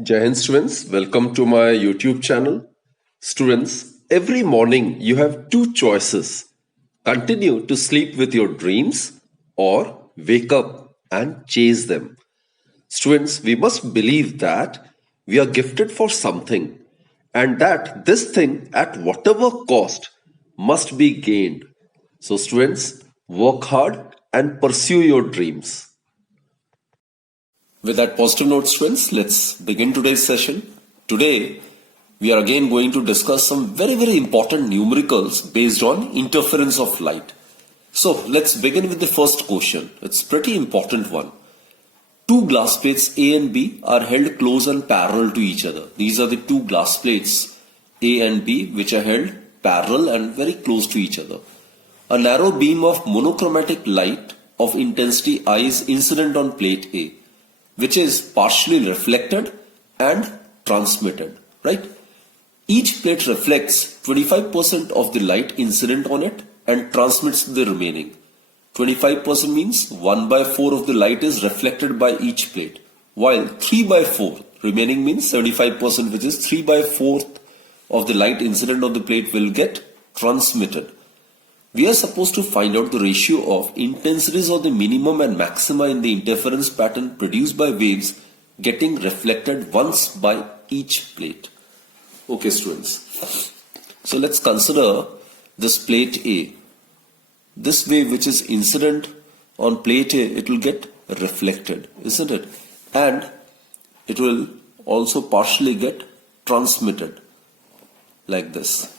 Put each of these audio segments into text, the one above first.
Jai Hind students, welcome to my YouTube channel. Students, every morning you have two choices. Continue to sleep with your dreams or wake up and chase them. Students, we must believe that we are gifted for something and that this thing at whatever cost must be gained. So students, work hard and pursue your dreams. With that positive note, students, let's begin today's session. Today, we are again going to discuss some very important numericals based on interference of light. So, let's begin with the first question. It's a pretty important one. Two glass plates A and B are held close and parallel to each other. These are the two glass plates A and B which are held parallel and very close to each other. A narrow beam of monochromatic light of intensity I is incident on plate A, which is partially reflected and transmitted, right? Each plate reflects 25% of the light incident on it and transmits the remaining. 25% means 1 by 4 of the light is reflected by each plate, while 3 by 4 remaining means 75%, which is 3 by 4 of the light incident on the plate will get transmitted. We are supposed to find out the ratio of intensities of the minimum and maxima in the interference pattern produced by waves getting reflected once by each plate. Okay, students. So let's consider this plate A. This wave which is incident on plate A, it will get reflected, isn't it? And it will also partially get transmitted like this.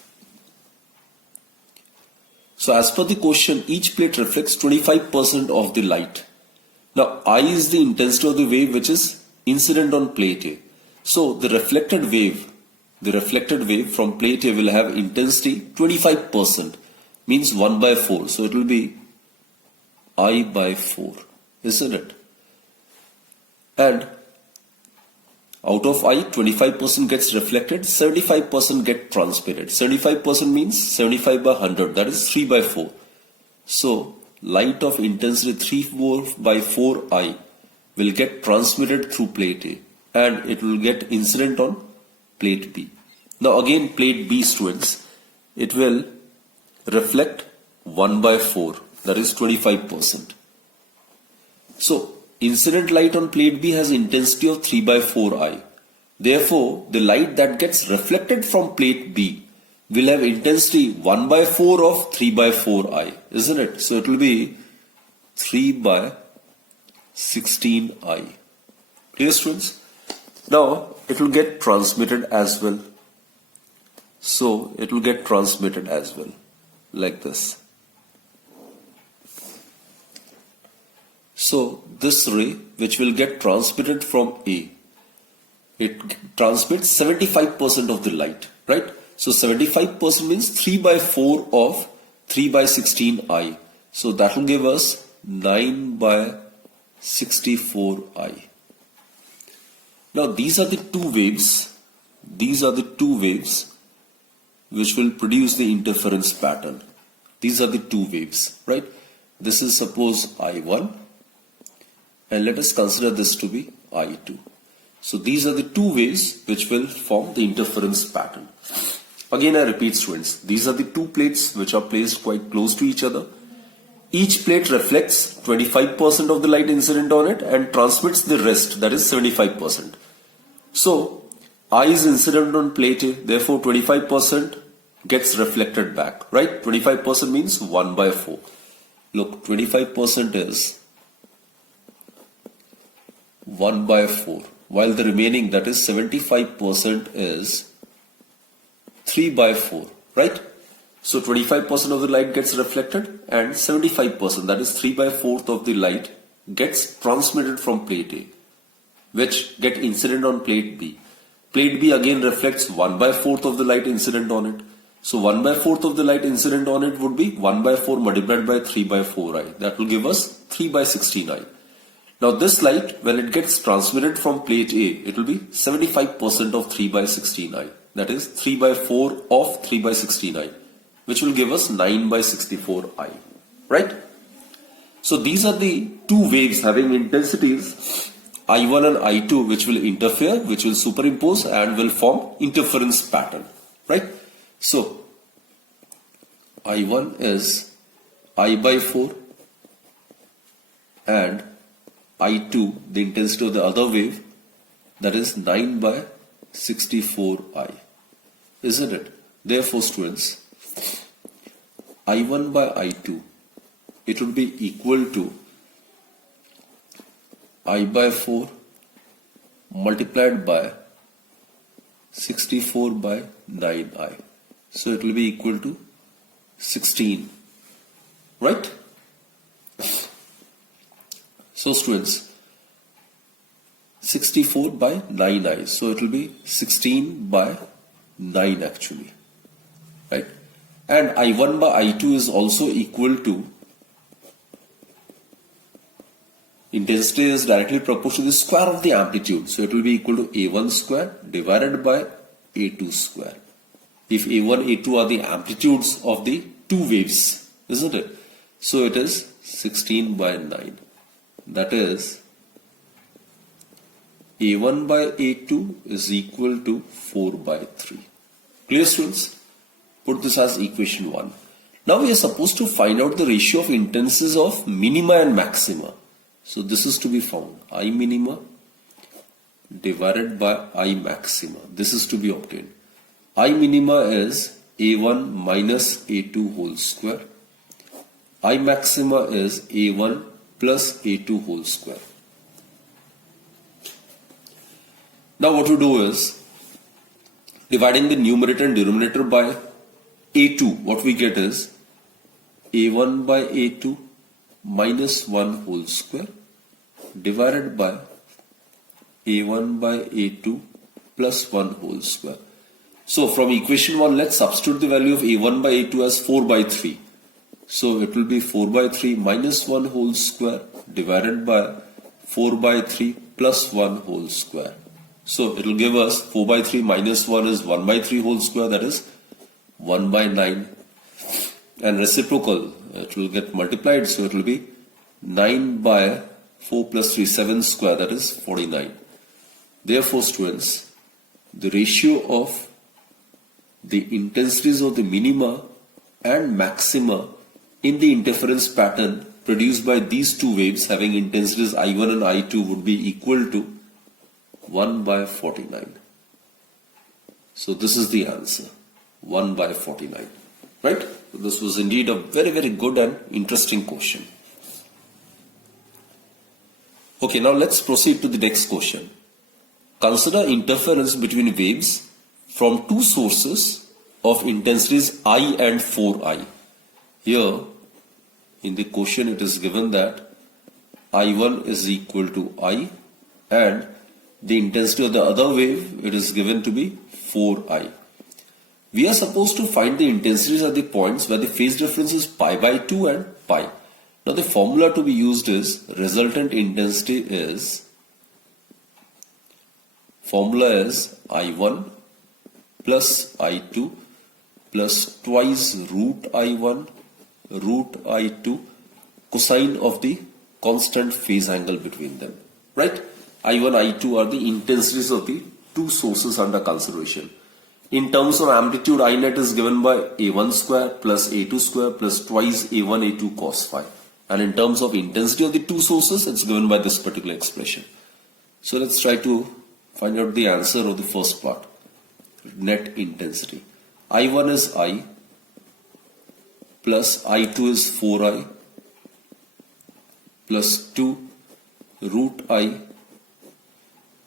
So as per the question, each plate reflects 25% of the light. Now I is the intensity of the wave which is incident on plate A. So the reflected wave from plate A will have intensity 25%, means 1 by 4. So it will be I by 4, isn't it? And out of I, 25% gets reflected, 75% get transmitted. 75% means 75 by 100, that is 3 by 4. So, light of intensity 3 by 4 I will get transmitted through plate A and it will get incident on plate B. Now again plate B, students, it will reflect 1 by 4, that is 25%. So, incident light on plate B has intensity of 3 by 4I. Therefore, the light that gets reflected from plate B will have intensity 1 by 4 of 3 by 4I, isn't it? So it will be 3 by 16I. Clear, students? Now, it will get transmitted as well. So, it will get transmitted as well, like this. So this ray which will get transmitted from A, it transmits 75% of the light, right? So 75% means 3 by 4 of 3 by 16I. So that will give us 9 by 64I. Now these are the two waves. These are the two waves which will produce the interference pattern. These are the two waves, right? This is suppose I1. And let us consider this to be I2. So these are the two waves which will form the interference pattern. Again I repeat, students, these are the two plates which are placed quite close to each other. Each plate reflects 25% of the light incident on it and transmits the rest, that is 75%. So I is incident on plate A, therefore 25% gets reflected back, right? 25% means 1 by 4. Look, 25% is 1 by 4, while the remaining, that is 75%, is 3 by 4, right? So 25% of the light gets reflected and 75%, that is 3 by 4th of the light, gets transmitted from plate A, which get incident on plate B. Plate B again reflects 1 by 4th of the light incident on it. So 1 by 4th of the light incident on it would be 1 by 4 multiplied by 3 by 4i. That will give us 3 by 16i. Now this light, when it gets transmitted from plate A, it will be 75% of 3 by 16i. That is 3 by 4 of 3 by 16i, which will give us 9 by 64i. Right? So these are the two waves having intensities I1 and I2 which will interfere, which will superimpose and will form interference pattern, right? So I1 is I by 4 and I2, the intensity of the other wave, that is 9 by 64I, isn't it? Therefore, students, I1 by I2, it would be equal to I by 4 multiplied by 64 by 9I. So it will be equal to 16, right? So students, 64 by 9I. So it will be 16 by 9 actually, right? And I1 by I2 is also equal to, intensity is directly proportional to the square of the amplitude. So it will be equal to A1 square divided by A2 square. If A1, A2 are the amplitudes of the two waves, isn't it? So it is 16 by 9. That is A1 by A2 is equal to 4 by 3. Clear, students? Put this as equation 1. Now we are supposed to find out the ratio of intensities of minima and maxima. So this is to be found. I minima divided by I maxima. This is to be obtained. I minima is A1 minus A2 whole square. I maxima is A1 plus A2 whole square. Now what we do is, dividing the numerator and denominator by A2, what we get is A1 by A2 minus 1 whole square divided by A1 by A2 plus 1 whole square. So from equation 1, let's substitute the value of A1 by A2 as 4 by 3. So it will be 4 by 3 minus 1 whole square divided by 4 by 3 plus 1 whole square. So it will give us 4 by 3 minus 1 is 1 by 3 whole square, that is 1 by 9. And reciprocal, it will get multiplied, so it will be 9 by 4 plus 3, 7 square, that is 49. Therefore, students, the ratio of the intensities of the minima and maxima in the interference pattern produced by these two waves having intensities I1 and I2 would be equal to 1 by 49. So this is the answer, 1 by 49, right? This was indeed a very, very good and interesting question. Okay, now let's proceed to the next question. Consider interference between waves from two sources of intensities I and 4I. Here, in the question it is given that I1 is equal to I and the intensity of the other wave, it is given to be 4I. We are supposed to find the intensities at the points where the phase difference is pi by 2 and pi. Now the formula to be used is resultant intensity is, formula is I1 plus I2 plus twice root I1 root I2 cosine of the constant phase angle between them, right? I1, I2 are the intensities of the two sources under consideration. In terms of amplitude, I net is given by A1 square plus A2 square plus twice A1, A2 cos phi. And in terms of intensity of the two sources, it's given by this particular expression. So let's try to find out the answer of the first part. Net intensity. I1 is I plus I2 is 4I plus 2 root I.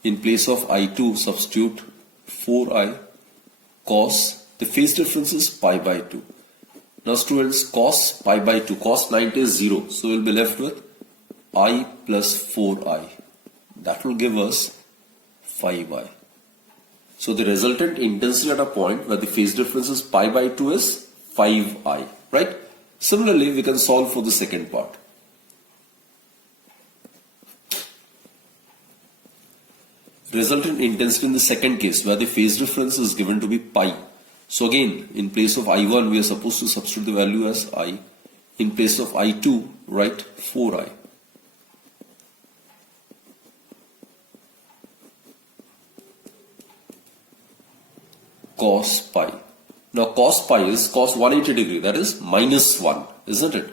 In place of I2, substitute 4I cos, the phase difference is pi by 2. Now students, cos pi by 2, cos 90 is 0. So we'll be left with I plus 4I. That will give us 5I. So the resultant intensity at a point where the phase difference is pi by 2 is 5I, right? Similarly, we can solve for the second part. Resultant intensity in the second case where the phase difference is given to be pi. So again, in place of I1, we are supposed to substitute the value as I. In place of I2, write 4I. cos pi. Now cos pi is cos 180 degree, that is minus 1, isn't it?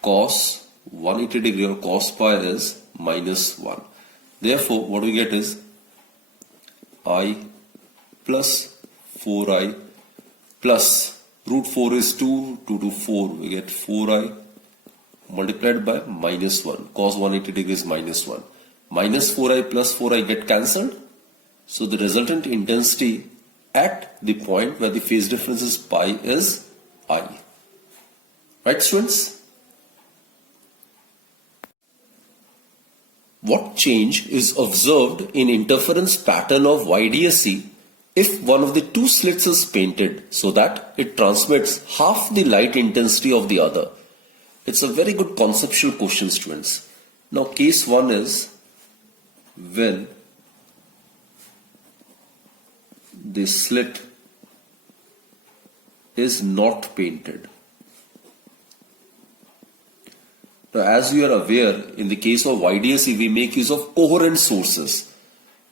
Cos 180 degree or cos pi is minus 1. Therefore, what we get is I plus 4i plus root 4 is 2, 2 to 4, we get 4i multiplied by minus 1. Cos 180 degree is minus 1. Minus 4i plus 4i get cancelled. So the resultant intensity at the point where the phase difference is pi is I. Right, students? What change is observed in interference pattern of YDSE if one of the two slits is painted so that it transmits half the light intensity of the other? It's a very good conceptual question, students. Now case 1 is when the slit is not painted. Now, as you are aware, in the case of YDSE, we make use of coherent sources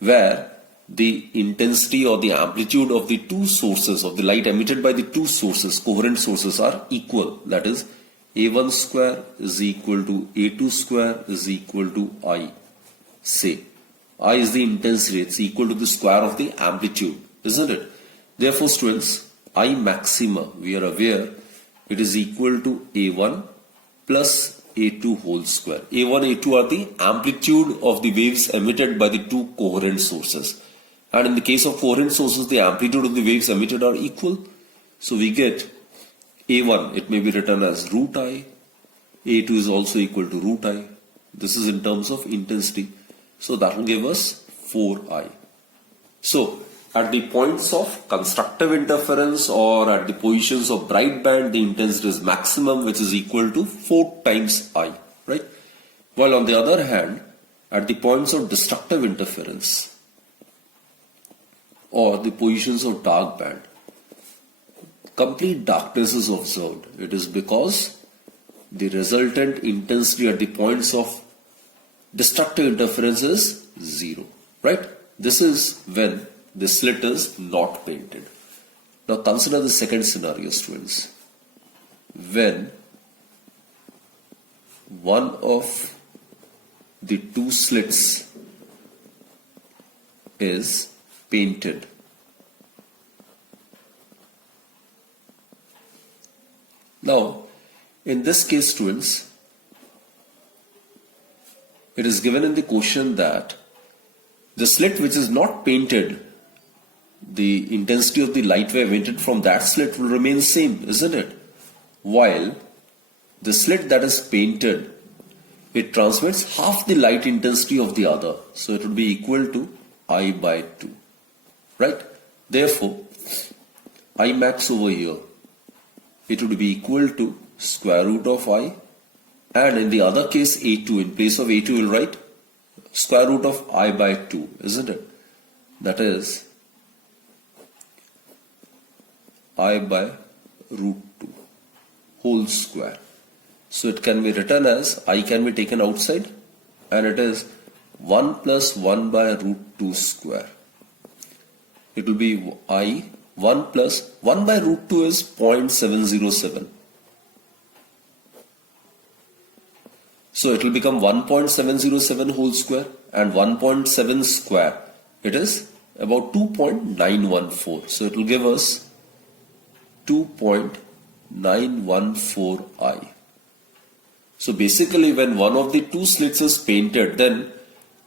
where the intensity or the amplitude of the two sources of the light emitted by the two sources, coherent sources, are equal. That is, A1 square is equal to A2 square is equal to I. Say, I is the intensity, it's equal to the square of the amplitude, isn't it? Therefore, students, I maxima, we are aware, it is equal to A1 plus A2 whole square. A1, A2 are the amplitude of the waves emitted by the two coherent sources. And in the case of coherent sources, the amplitude of the waves emitted are equal. So we get A1, it may be written as root I. A2 is also equal to root I. This is in terms of intensity. So that will give us 4I. So at the points of constructive interference or at the positions of bright band, the intensity is maximum, which is equal to 4 times I, right? While on the other hand, at the points of destructive interference or the positions of dark band, complete darkness is observed. It is because the resultant intensity at the points of destructive interference is 0, right? This is when the slit is not painted. Now consider the second scenario, students. When one of the two slits is painted. Now, in this case, students, it is given in the question that the slit which is not painted, the intensity of the light wave emitted from that slit will remain same, isn't it? While the slit that is painted, it transmits half the light intensity of the other. So it would be equal to I by 2, right? Therefore, I max over here, it would be equal to square root of I, and in the other case A2, in place of A2 we'll write square root of I by 2, isn't it? That is I by root 2 whole square. So it can be written as I can be taken outside, and it is 1 plus 1 by root 2 square. It will be I 1 plus 1 by root 2 is 0.707. So it will become 1.707 whole square, and 1.7 square, it is about 2.914. So it will give us 2.914 I. So basically, when one of the two slits is painted, then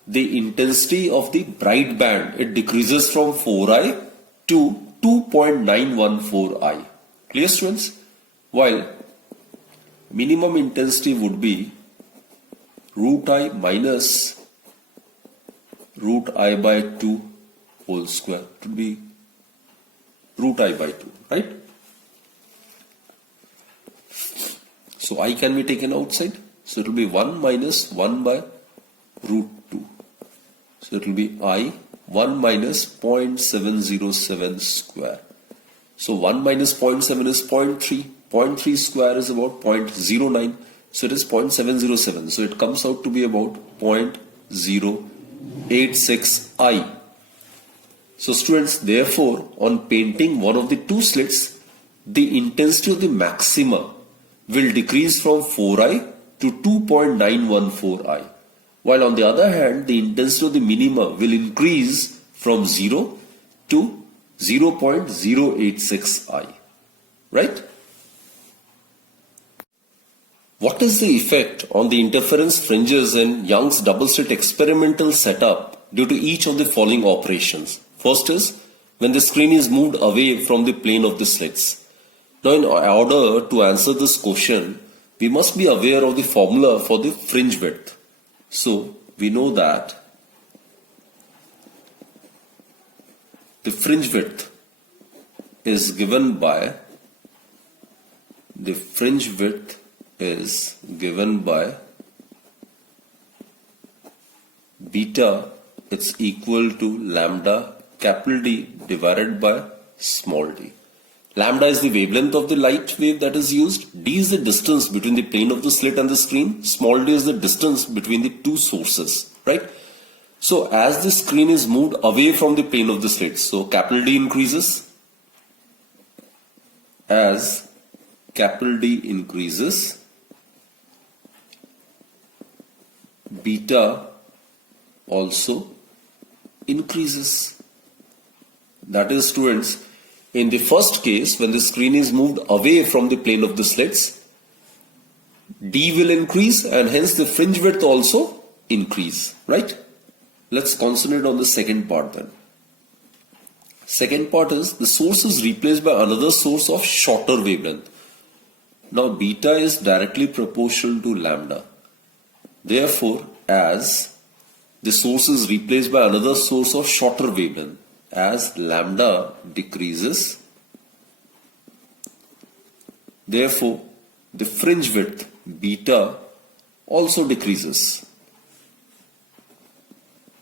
the intensity of the bright band, it decreases from 4I to 2.914 I. Clear, students? While minimum intensity would be root I minus root I by 2 whole square. It would be root I by 2, right? So I can be taken outside. So it will be 1 minus 1 by root 2. So it will be I 1 minus 0.707 square. So 1 minus 0.7 is 0.3. 0.3 square is about 0.09. So it is 0.707. So it comes out to be about 0.086 I. So students, therefore, on painting one of the two slits, the intensity of the maxima will decrease from 4i to 2.914i. While on the other hand, the intensity of the minima will increase from 0 to 0.086i. Right? What is the effect on the interference fringes in Young's double slit experimental setup due to each of the following operations? First is when the screen is moved away from the plane of the slits. Now, in order to answer this question, we must be aware of the formula for the fringe width. So, we know that the fringe width is given by beta, it's equal to lambda capital D divided by small d. Lambda is the wavelength of the light wave that is used. D is the distance between the plane of the slit and the screen. Small d is the distance between the two sources, right? So as the screen is moved away from the plane of the slit, so capital D increases. As capital D increases, beta also increases. That is, students, in the first case, when the screen is moved away from the plane of the slits, D will increase and hence the fringe width also increase, right? Let's concentrate on the second part then. Second part is the source is replaced by another source of shorter wavelength. Now beta is directly proportional to lambda. Therefore, as the source is replaced by another source of shorter wavelength, as lambda decreases, therefore the fringe width beta also decreases,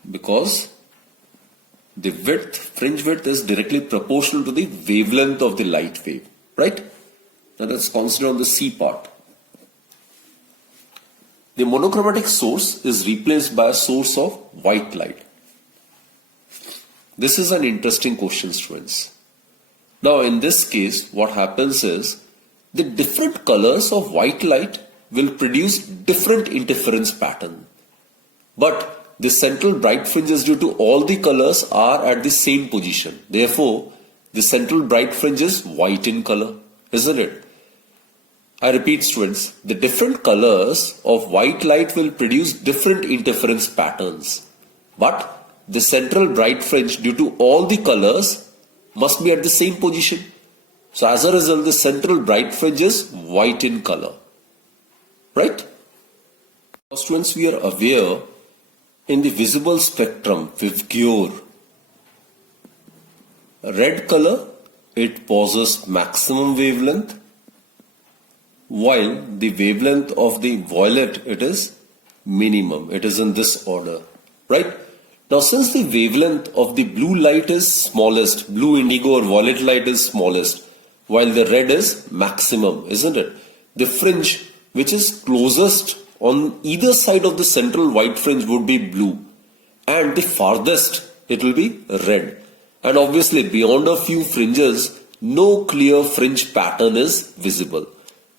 because the fringe width is directly proportional to the wavelength of the light wave, right? Now let's consider on the C part. The monochromatic source is replaced by a source of white light. This is an interesting question, students. Now in this case, what happens is the different colors of white light will produce different interference pattern. But the central bright fringes due to all the colors are at the same position. Therefore, the central bright fringe is white in color, isn't it? I repeat, students, the different colors of white light will produce different interference patterns. But the central bright fringe due to all the colors must be at the same position. So as a result, the central bright fringe is white in color. Right? Now, students, we are aware in the visible spectrum, VIVGUR, red color, it possesses maximum wavelength, while the wavelength of the violet, it is minimum. It is in this order, right? Now, since the wavelength of the blue light is smallest, blue indigo or violet light is smallest, while the red is maximum, isn't it? The fringe which is closest on either side of the central white fringe would be blue, and the farthest it will be red. And obviously beyond a few fringes, no clear fringe pattern is visible.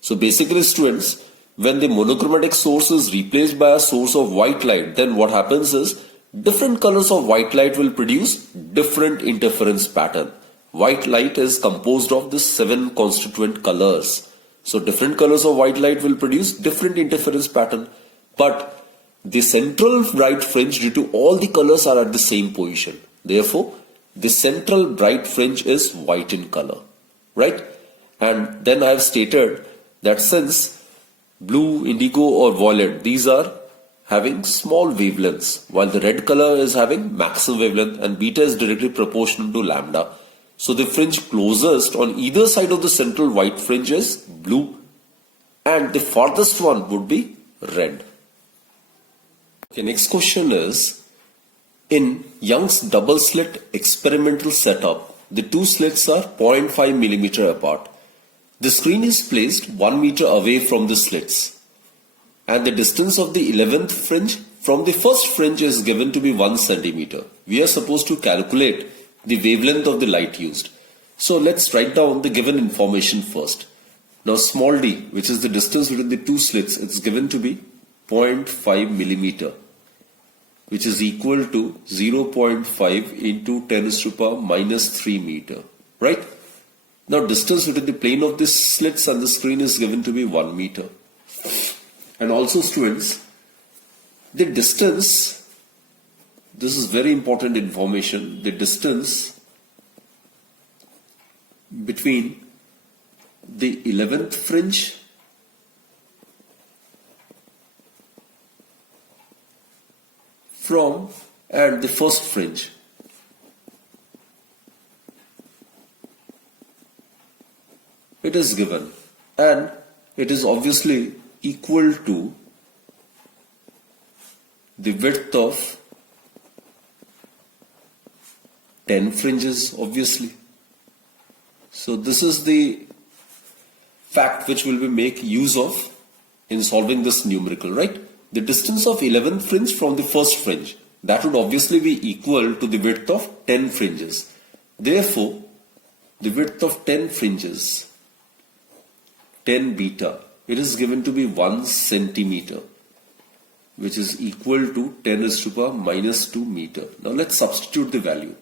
So basically, students, when the monochromatic source is replaced by a source of white light, then what happens is different colors of white light will produce different interference pattern. White light is composed of the 7 constituent colors. So different colors of white light will produce different interference pattern. But the central bright fringe due to all the colors are at the same position. Therefore, the central bright fringe is white in color, right? And then I have stated that since blue, indigo or violet, these are having small wavelengths, while the red color is having maximum wavelength and beta is directly proportional to lambda. So the fringe closest on either side of the central white fringe is blue and the farthest one would be red. Okay, next question is, in Young's double slit experimental setup, the two slits are 0.5 millimeter apart. The screen is placed 1 meter away from the slits, and the distance of the 11th fringe from the first fringe is given to be 1 centimeter. We are supposed to calculate the wavelength of the light used. So let's write down the given information first. Now small d, which is the distance between the two slits, it's given to be 0.5 millimeter, which is equal to 0.5 into 10 raised to power minus 3 meter, right? Now distance between the plane of the slits and the screen is given to be 1 meter. And also students, the distance, this is very important information, the distance between the 11th fringe from and the first fringe. It is given and it is obviously equal to the width of 10 fringes obviously. So this is the fact which will be make use of in solving this numerical, right? The distance of 11th fringe from the first fringe, that would obviously be equal to the width of 10 fringes. Therefore, the width of 10 fringes, 10 beta, it is given to be 1 centimeter, which is equal to 10 raised to power minus 2 meter. Now let's substitute the value.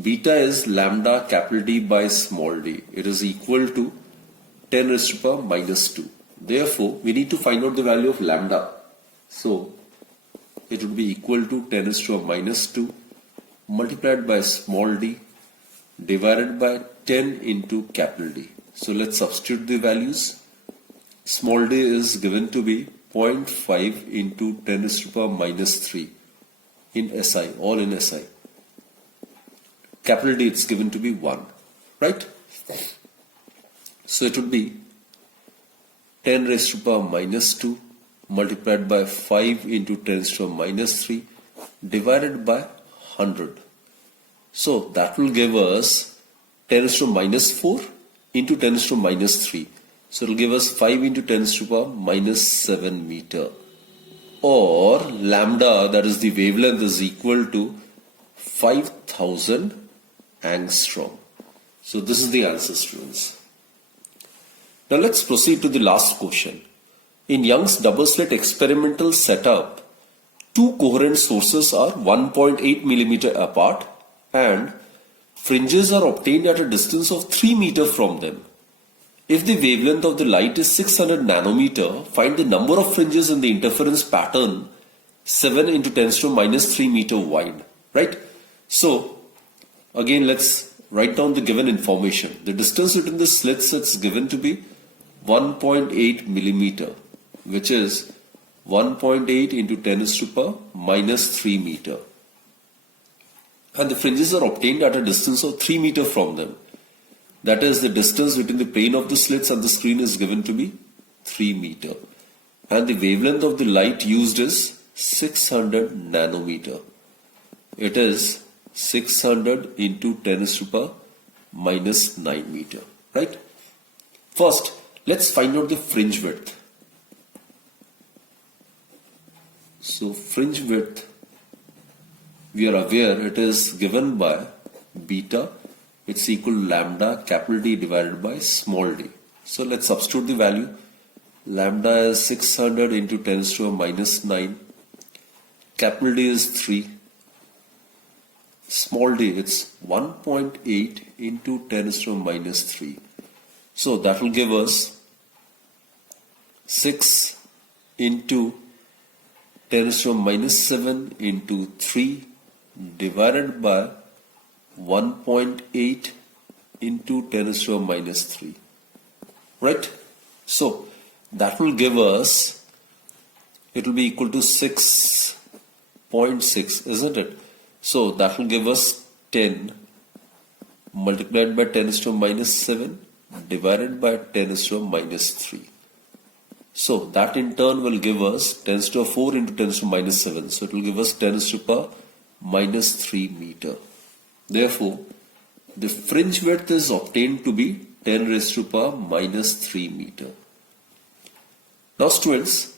Beta is lambda capital D by small d. It is equal to 10 raised to power minus 2. Therefore, we need to find out the value of lambda. So, it would be equal to 10 raised to power minus 2 multiplied by small d divided by 10 into capital D. So, let's substitute the values. Small d is given to be 0.5 into 10 raised to power minus 3 in SI, all in SI. Capital D it's given to be 1, right? So it would be 10 raised to power minus 2 multiplied by 5 into 10 raised to power minus 3 divided by 100. So that will give us 10 raised to minus 4 into 10 raised to minus 3. So it will give us 5 into 10 raised to power minus 7 meter. Or lambda, that is the wavelength, is equal to 5000 angstrom. So this is the answer, students. Now let's proceed to the last question. In Young's double slit experimental setup, two coherent sources are 1.8 millimeter apart and fringes are obtained at a distance of 3 meter from them. If the wavelength of the light is 600 nanometer, find the number of fringes in the interference pattern 7 into 10 to minus 3 meter wide, right? So again, let's write down the given information. The distance between the slits is given to be 1.8 millimeter, which is 1.8 into 10 to power minus 3 meter. And the fringes are obtained at a distance of 3 meter from them. That is, the distance between the plane of the slits and the screen is given to be 3 meter. And the wavelength of the light used is 600 nanometer. It is 600 into 10 to power minus 9 meter, right? First, let's find out the fringe width. So fringe width, we are aware it is given by beta, it's equal to lambda capital D divided by small d. So let's substitute the value. Lambda is 600 into 10 to power minus 9. Capital D is 3. Small d, it's 1.8 into 10 to power minus 3. So that will give us 6 into 10 to power minus 7 into 3 divided by 1.8 into 10 to power minus 3. Right? So that will give us, it will be equal to 6.6, isn't it? So that will give us 10 multiplied by 10 to power minus 7 divided by 10 to power minus 3. So that in turn will give us 10 to the power 4 into 10 to the power minus 7. So it will give us 10 to the power minus 3 meter. Therefore, the fringe width is obtained to be 10 raised to the power minus 3 meter. Now students,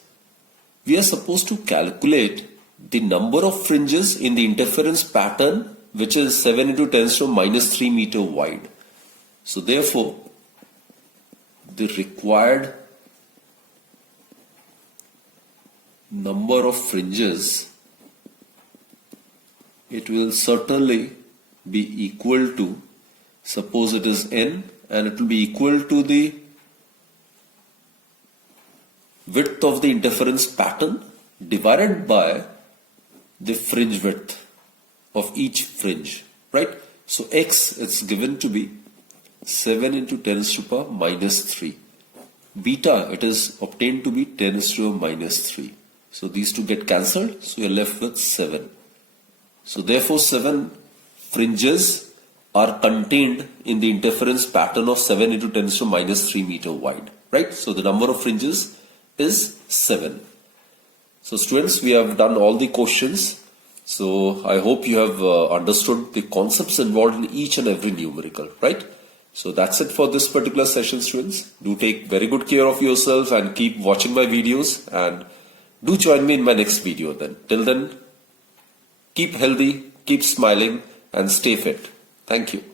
we are supposed to calculate the number of fringes in the interference pattern which is 7 into 10 to the minus 3 meter wide. So therefore, the required number of fringes, it will certainly be equal to, suppose it is n, and it will be equal to the width of the interference pattern divided by the fringe width of each fringe, right? So x, it's given to be 7 into 10 to the power minus 3. Beta, it is obtained to be 10 to the minus 3. So these two get cancelled, so you're left with 7. So therefore 7 fringes are contained in the interference pattern of 7 into 10 to the minus 3 meter wide, right? So the number of fringes is 7. So students, we have done all the questions. So I hope you have understood the concepts involved in each and every numerical, right? So that's it for this particular session, students. Do take very good care of yourself and keep watching my videos, and do join me in my next video then. Till then, keep healthy, keep smiling, and stay fit. Thank you.